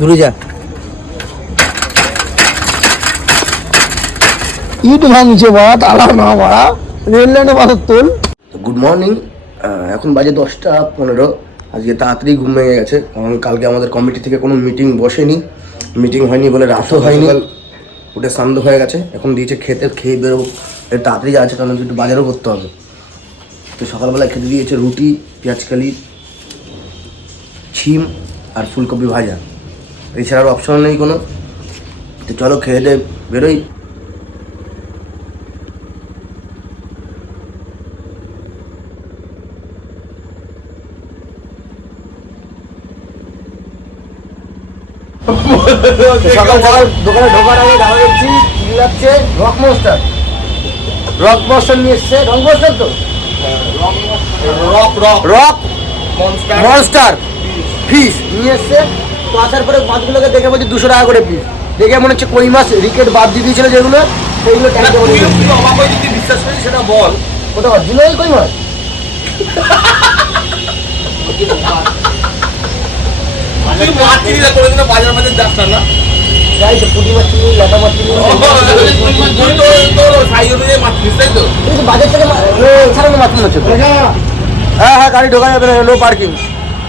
দূরে যা। ইট ভাঙছে বাড়া তালা না বাড়া। রেল লাইনে পাথর তোল। Good morning. এখন বাজে দশটা পনেরো। আজকে তাড়াতাড়ি ঘুম ভেঙে গেছে। কারণ কালকে আমাদের কমিটি থেকে কোনো মিটিং বসেনি। মিটিং হয়নি বলে রাতও হয়নি। উঠে সান্দ হয়ে গেছে। এখন দিয়েছে খেতে খেয়ে বেরোবো। একটু তাড়াতাড়ি আছে কারণ একটু বাজারও করতে হবে। তো সকালবেলা খেতে দিয়েছে রুটি পেঁয়াজকালি ছিম আর ফুলকপি ভাজা। এছাড়া অপশন নেই কোনো। তো চলো খেয়ে দিয়ে বেরোই। সকাল সকাল দোকানে ঢোকার আগে দাঁড়া দেখছি কি লাগছে? রক মস্টার রক মস্টার নিয়ে এসছে। রক মস্টার তো? Rock rock rock monster monster fish নিয়ে এসছে। তো আসার পরে মাছগুলোকে দেখে বলছি দুশো টাকা করে পিস দেখে মনে হচ্ছে কই মাছ রিকেট বাদ দিয়ে দিয়েছিল যেগুলো সেইগুলো ট্যাঙ্কে বলে তুই দিয়েছে। তুই অবাক হয়ে যদি বিশ্বাস করিস সেটা বল। ওটা অরিজিনাল কই মাছ? তুই মাছ কিনি না কোনোদিনও বাজার যাস না না? যাই তো পুঁটি মাছ চিনি লেটা মাছ চিনি তুই তো তোর সাইজ অনুযায়ী মাছ কিনিস তাই তো? বাজার থেকে মা- এ, এছাড়া মাছ মনে হচ্ছে হ্যাঁ হ্যাঁ গাড়ি ঢোকা যাবে না নো পার্কিং।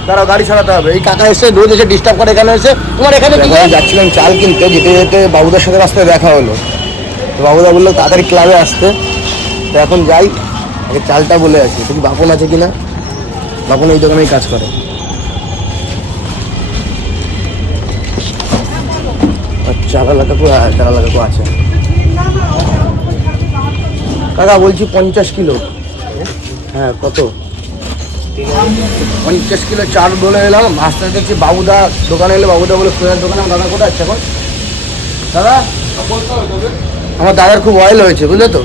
দাঁড়াও, গাড়ি ছাড়াতে হবে। এই কাকা এসে রোজ এসে ডিস্টার্ব করে এখানে এসে। তোমার এখানে কি যাচ্ছিলাম চাল কিনতে, যেতে যেতে বাবুদার সাথে রাস্তায় দেখা হলো। তো বাবুদা বলল, তাড়াতাড়ি ক্লাবে আসতে। তো এখন যাই, আগে চালটা বলে আছি তুমি বাপন আছে কিনা? বাপন এই দোকানেই কাজ করে। চালা কাকু হ্যাঁ চালা আছে। কাকা, বলছি পঞ্চাশ কিলো। হ্যাঁ কত? পঞ্চাশ কিলো চাল বলে এলাম রাস্তা দেখছি বাবুদা দোকানে এলে, বাবুদা বলে ফোনের দোকানে, আমার দাদা কোথায় আছে এখন? দাদা? আমার দাদার খুব অয়েল হয়েছে, বুঝলে তো?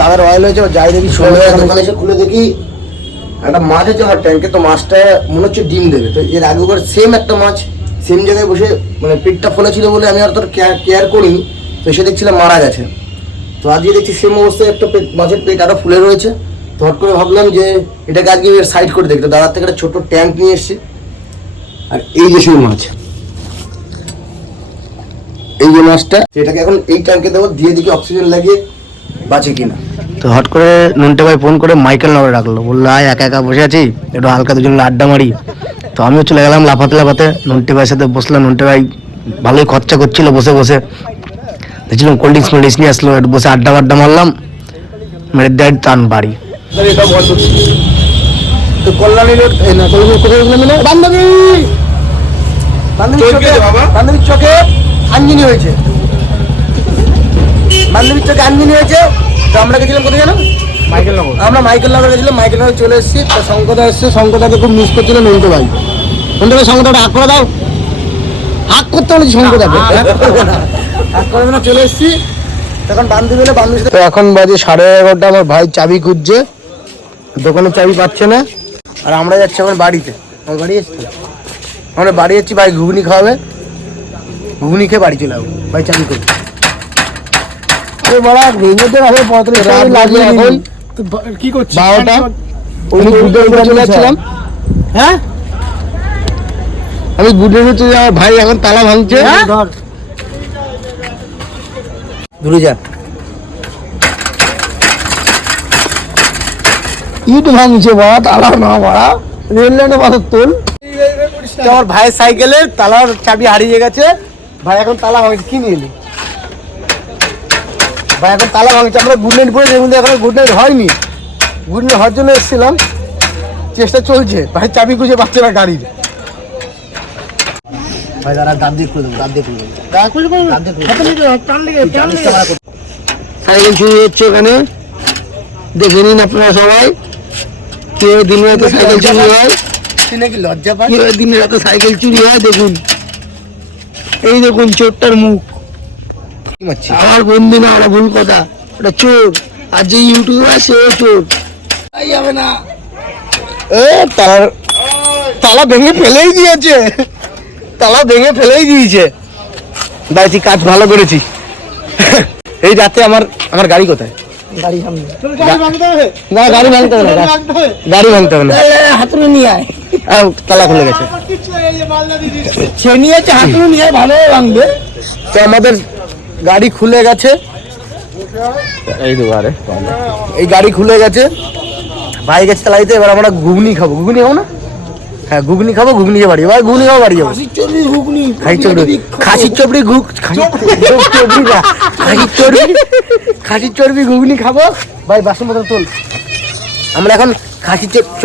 দাদার অয়েল হয়েছে যাই দেখি সন্ধ্যা দোকানে এসে খুলে দেখি, একটা মাছ আছে আমার ট্যাঙ্কে তো মাছটা মনে হচ্ছে ডিম দেবে। তো এর আগে করে সেম একটা মাছ সেম জায়গায় বসে মানে পেটটা ফোলেছিল বলে আমি আর তোর কেয়ার করিনি, তো এসে দেখছিলাম মারা গেছে। তো আজকে দেখছি সেম অবস্থায় একটা মাছের পেট আরও ফুলে রয়েছে। হট করে ভাবলাম যে এটাকে আজকে সাইড করে দেখতে দাদার থেকে একটা ছোট ট্যাঙ্ক নিয়ে এসেছি। আর এই যে সেই মাছ। এই যে মাছটা এটাকে এখন এই ট্যাঙ্কে দেবো, দিয়ে দেখি অক্সিজেন লাগিয়ে বাঁচে কিনা। তো হট করে নন্টে ভাই ফোন করে মাইকেল নগরে ডাকলো। বলল, আয়, একা একা বসে আছি, একটু হালকা দুজন আড্ডা মারি। তো আমিও চলে গেলাম লাফাতে লাফাতে। নন্টে ভাইয়ের সাথে বসলাম। নন্টে ভাই ভালোই খরচা করছিল বসে বসে। দেখছিলাম কোল্ড ড্রিঙ্কস মোল্ড নিয়ে আসলো, একটু বসে আড্ডা আড্ডা মারলাম। মেরে দেয় টান বাড়ি। তো কল্যাণী রোড এই না কল্যাণী কোথায় গেলাম বান্ধবী! বান্ধবীর চোখে বান্ধবীর চোখে আঞ্জিনি হয়েছে। বান্ধবীর চোখে আঞ্জিনি হয়েছে। তো আমরা গেছিলাম কোথায় জানো? মাইকেল নগর। আমরা মাইকেল গেছিলাম মাইকেল চলে এসেছি। তো শঙ্কদা এসছে শঙ্কদাকে খুব মিস করছিল ভাই। ভাই শঙ্কদাটা হাক করে দাও। হাক করতে বলেছি শঙ্কদাকে হাক করে না। চলে এসেছি। তখন বান্ধবী হলে বান্ধবী তো এখন বাজে সাড়ে এগারোটা আমার ভাই চাবি খুঁজছে। দোকানে চাবি পাচ্ছে না। আর আমরা যাচ্ছি আমার বাড়িতে। আমার বাড়ি এসছি? আমরা বাড়ি যাচ্ছি ভাই ঘুগনি খাওয়াবে। ঘুগনি খেয়ে বাড়ি চলে যাব। ভাই চাবি করবে আরে বড়া ভেঙেতে হবে পঁয়ত্রিশ টাকা লাগিয়ে এখন। কি করছিস? বারোটা। আমি গুডের চলে যাচ্ছিলাম। হ্যাঁ? আমি গুডের উপরে ভাই এখন তালা ভাঙছে। দূরে যা। ইট ভাঙছে বাড়া তালা না বাড়া রেল লাইনে পাথর তোল। আমার ভাইয়ের সাইকেলে তালার চাবি হারিয়ে গেছে। ভাই এখন তালা ভাঙছে কি নিয়ে ভাই এখন তালা ভাঙছে আমরা গুড নাইট পরে দেখুন এখন গুড নাইট হয়নি। গুড নাইট হওয়ার জন্য এসেছিলাম। চেষ্টা চলছে ভাই চাবি খুঁজে পাচ্ছে না গাড়ির। ভাই দাঁড়া দাঁত দিয়ে খুলে দেবো দাঁত দিয়ে খুলে দেবো। দাঁত দিয়ে খুলে দেবো। সাইকেল চুরি হচ্ছে এখানে দেখে নিন আপনারা সবাই। কেউ দিন রাতে সাইকেল চুরি হয়। নাকি লজ্জা দিন রাতে সাইকেল চুরি হয় দেখুন। এই দেখুন চোরটার মুখ। আমার বন্ধু না ওরা ভুল কথা। ওটা চোর। আর যে ইউটিউবার সেও চোর। তাই যাবে না। এ তালার তালা ভেঙে ফেলেই দিয়েছে। তালা ভেঙে ফেলেই দিয়েছে। দাঁড়িয়েছি কাজ ভালো করেছি এই রাতে আমার আমার গাড়ি কোথায়? গাড়ি সামনে না গাড়ি ভাঙতে হবে না গাড়ি ভাঙতে হবে? না। হাতুড়ে নিয়ে আয়। তালা খুলে গেছে। সে নিয়েছে হাতুড়ে নিয়ে আয়, ভালো ভাঙবে। তো আমাদের গাড়ি খুলে গেছে। এই আরে এই গাড়ি খুলে গেছে। ভাই গেছে চালাইতে এবার আমরা ঘুগনি খাব। ঘুগনি খাব না? হ্যাঁ ঘুগনি খাব ঘুগনি বাড়ি এবার ঘুগনি খাব বাড়ি যাব। খাসি চর্বি খাসির চর্বি ঘুগ চর্বি না। খাসির চর্বি খাসির চর্বি ঘুগনি খাব। ভাই বাসন মতো তোল। আমরা এখন খাসির চর্বি চ।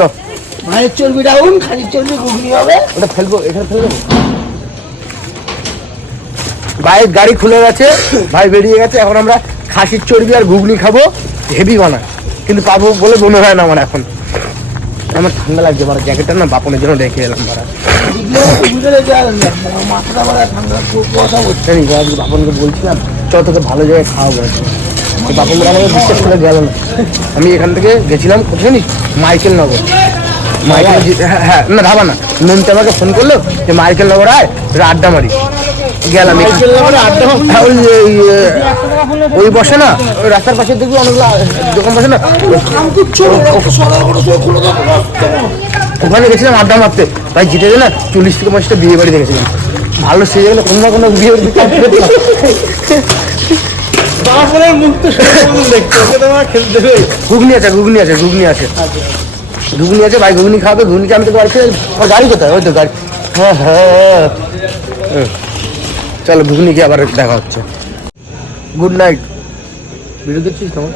ভাইয়ের চর্বি ডাউন খাসির চর্বি ঘুগনি হবে। ওটা ফেলব এখানে ফেলব ভাই গাড়ি খুলে গেছে। ভাই বেরিয়ে গেছে। এখন আমরা খাসির চর্বি আর ঘুগনি খাব। হেভি বানা কিন্তু পাবো বলে মনে হয় না আমার এখন। আমার ঠান্ডা লাগছে, আমার জ্যাকেটটা না বাপনের জন্য রেখে এলাম ভাড়া। বলছে বাপনকে বলছিলাম চ তোকে ভালো জায়গায় খাওয়াবো। তো বাপন আমাকে বিশ্বাস করে গেল না। আমি এখান থেকে গেছিলাম কোথায় জানিস, মাইকেল নগর। মাইকেল হ্যাঁ হ্যাঁ না, ধাবা না। নন্তি আমাকে ফোন করল যে, মাইকেল নগর আয় আড্ডা মারি গেলাম আড্ডা ওই বসে না? ওই রাস্তার পাশে দেখবি অনেকগুলো দোকান বসে না? ওখানে গেছিলাম আড্ডা মারতে। ভাই জিতে না চল্লিশ থেকে পঁচিশটা বিয়ে বাড়ি দেখেছিলাম। ভালো সেজে গেলে কোনো না কোনো বিয়ে ঘুগনি আছে ঘুগনি আছে ঘুগনি আছে। ঘুগনি আছে ভাই ঘুগনি খাবে ঘুগনিকে আমি তো বাড়ি গাড়ি কোথায়? ওই তো গাড়ি। হ্যাঁ হ্যাঁ। চলো ঘুগনি কি আবার দেখা হচ্ছে। গুড নাইট ভিডিও দেখছিস তোমার